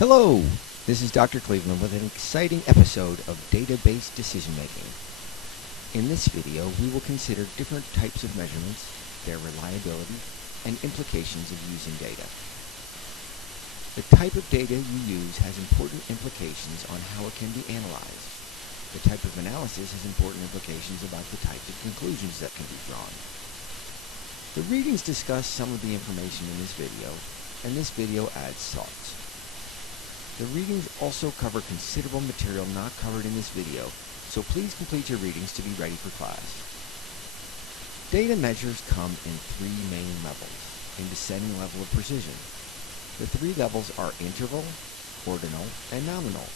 Hello, this is Dr. Cleveland with an exciting episode of Data-Based Decision Making. In this video, we will consider different types of measurements, their reliability, and implications of using data. The type of data you use has important implications on how it can be analyzed. The type of analysis has important implications about the type of conclusions that can be drawn. The readings discuss some of the information in this video, and this video adds thoughts. The readings also cover considerable material not covered in this video, so please complete your readings to be ready for class. Data measures come in three main levels, in descending level of precision. The three levels are interval, ordinal, and nominal.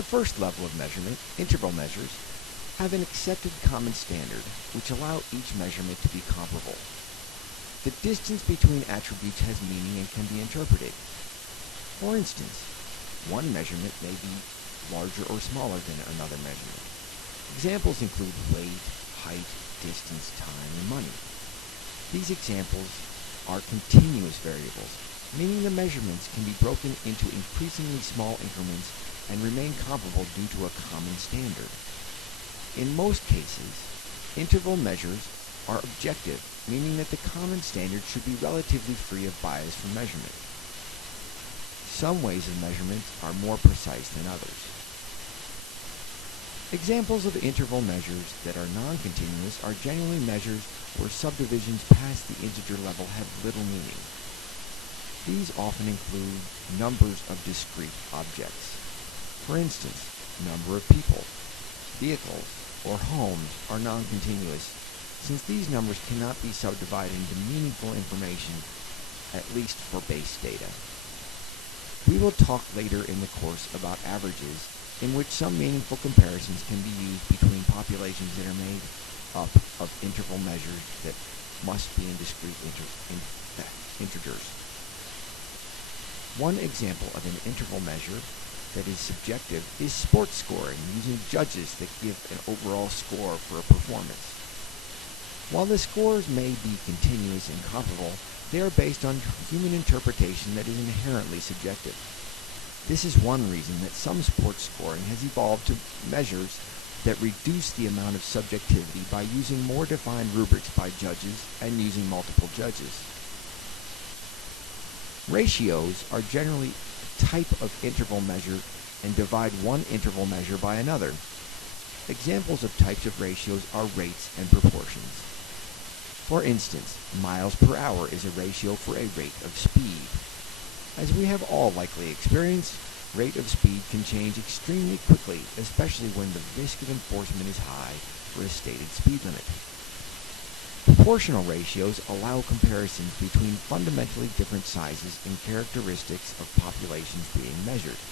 The first level of measurement, interval measures, have an accepted common standard, which allow each measurement to be comparable. The distance between attributes has meaning and can be interpreted. For instance, one measurement may be larger or smaller than another measurement. Examples include weight, height, distance, time, and money. These examples are continuous variables, meaning the measurements can be broken into increasingly small increments and remain comparable due to a common standard. In most cases, interval measures are objective, meaning that the common standard should be relatively free of bias from measurement. Some ways of measurement are more precise than others. Examples of interval measures that are non-continuous are generally measures where subdivisions past the integer level have little meaning. These often include numbers of discrete objects. For instance, number of people, vehicles, or homes are non-continuous, since these numbers cannot be subdivided into meaningful information, at least for base data. We will talk later in the course about averages, in which some meaningful comparisons can be used between populations that are made up of interval measures that must be in discrete integers. One example of an interval measure that is subjective is sports scoring, using judges that give an overall score for a performance. While the scores may be continuous and comparable, they are based on human interpretation that is inherently subjective. This is one reason that some sports scoring has evolved to measures that reduce the amount of subjectivity by using more defined rubrics by judges and using multiple judges. Ratios are generally a type of interval measure and divide one interval measure by another. Examples of types of ratios are rates and proportions. For instance, miles per hour is a ratio for a rate of speed. As we have all likely experienced, rate of speed can change extremely quickly, especially when the risk of enforcement is high for a stated speed limit. Proportional ratios allow comparisons between fundamentally different sizes and characteristics of populations being measured.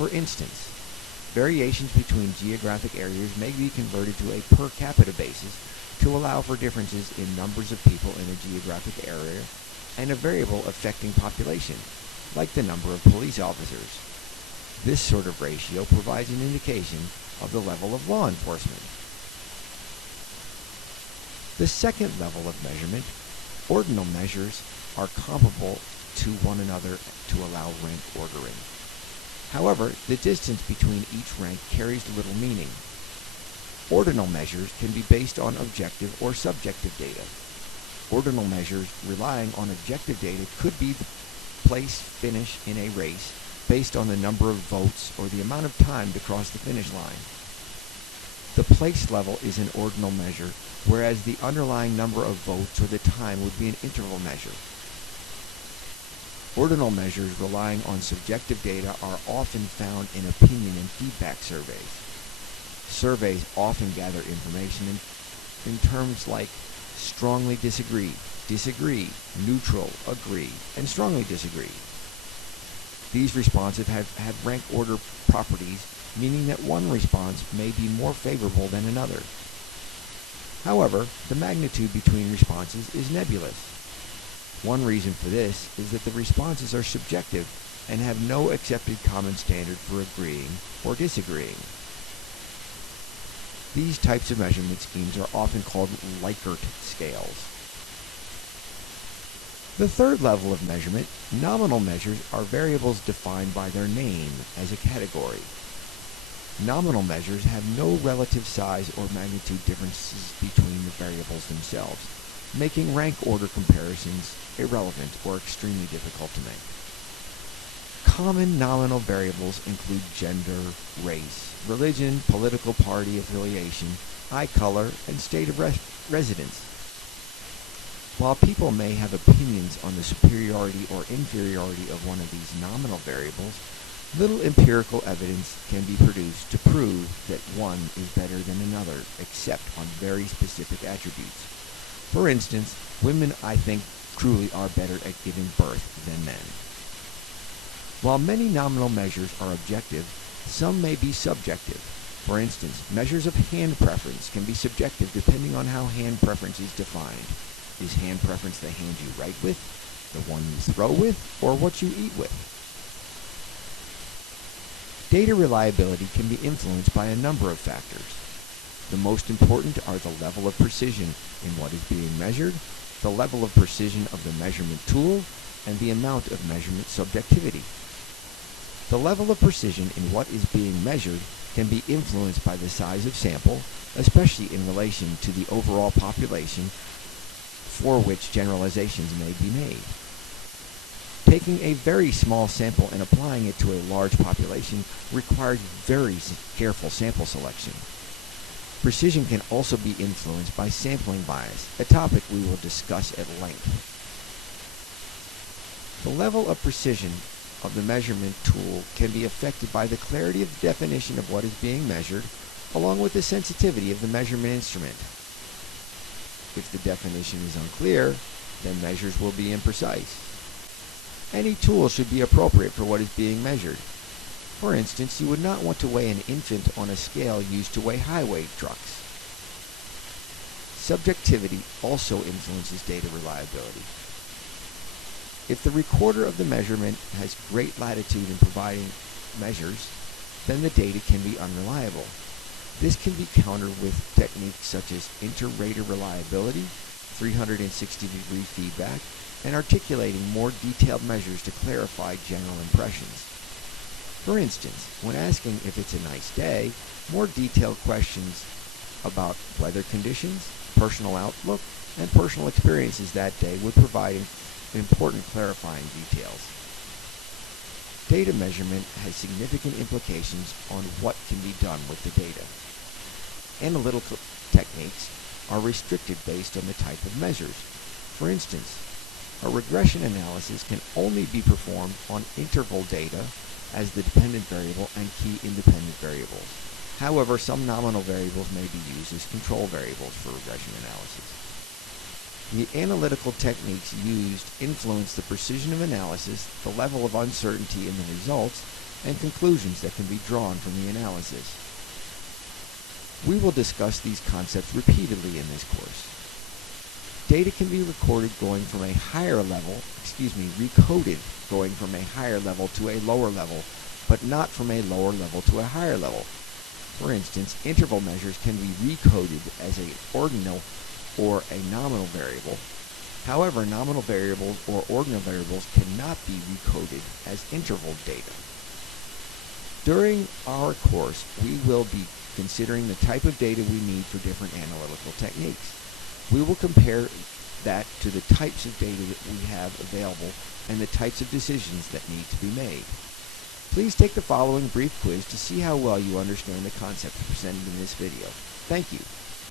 For instance, variations between geographic areas may be converted to a per capita basis to allow for differences in numbers of people in a geographic area and a variable affecting population, like the number of police officers. This sort of ratio provides an indication of the level of law enforcement. The second level of measurement, ordinal measures, are comparable to one another to allow rank ordering. However, the distance between each rank carries little meaning. Ordinal measures can be based on objective or subjective data. Ordinal measures relying on objective data could be the place finish in a race based on the number of votes or the amount of time to cross the finish line. The place level is an ordinal measure, whereas the underlying number of votes or the time would be an interval measure. Ordinal measures relying on subjective data are often found in opinion and feedback surveys. Surveys often gather information in terms like strongly disagree, disagree, neutral, agree, and strongly disagree. These responses have rank order properties, meaning that one response may be more favorable than another. However, the magnitude between responses is nebulous. One reason for this is that the responses are subjective and have no accepted common standard for agreeing or disagreeing. These types of measurement schemes are often called Likert scales. The third level of measurement, nominal measures, are variables defined by their name as a category. Nominal measures have no relative size or magnitude differences between the variables themselves, making rank order comparisons irrelevant or extremely difficult to make. Common nominal variables include gender, race, religion, political party affiliation, eye color, and state of residence. While people may have opinions on the superiority or inferiority of one of these nominal variables, little empirical evidence can be produced to prove that one is better than another, except on very specific attributes. For instance, women, I think, truly are better at giving birth than men. While many nominal measures are objective, some may be subjective. For instance, measures of hand preference can be subjective depending on how hand preference is defined. Is hand preference the hand you write with, the one you throw with, or what you eat with? Data reliability can be influenced by a number of factors. The most important are the level of precision in what is being measured, the level of precision of the measurement tool, and the amount of measurement subjectivity. The level of precision in what is being measured can be influenced by the size of sample, especially in relation to the overall population for which generalizations may be made. Taking a very small sample and applying it to a large population requires very careful sample selection. Precision can also be influenced by sampling bias, a topic we will discuss at length. The level of precision of the measurement tool can be affected by the clarity of the definition of what is being measured, along with the sensitivity of the measurement instrument. If the definition is unclear, then measures will be imprecise. Any tool should be appropriate for what is being measured. For instance, you would not want to weigh an infant on a scale used to weigh highway trucks. Subjectivity also influences data reliability. If the recorder of the measurement has great latitude in providing measures, then the data can be unreliable. This can be countered with techniques such as inter-rater reliability, 360-degree feedback, and articulating more detailed measures to clarify general impressions. For instance, when asking if it's a nice day, more detailed questions about weather conditions, personal outlook, and personal experiences that day would provide important clarifying details. Data measurement has significant implications on what can be done with the data. Analytical techniques are restricted based on the type of measures. For instance, a regression analysis can only be performed on interval data as the dependent variable and key independent variables. However, some nominal variables may be used as control variables for regression analysis. The analytical techniques used influence the precision of analysis, the level of uncertainty in the results, and conclusions that can be drawn from the analysis. We will discuss these concepts repeatedly in this course. Data can be recorded going from a higher level, recoded going from a higher level to a lower level, but not from a lower level to a higher level. For instance, interval measures can be recoded as an ordinal or a nominal variable. However, nominal variables or ordinal variables cannot be recoded as interval data. During our course, we will be considering the type of data we need for different analytical techniques. We will compare that to the types of data that we have available and the types of decisions that need to be made. Please take the following brief quiz to see how well you understand the concepts presented in this video. Thank you.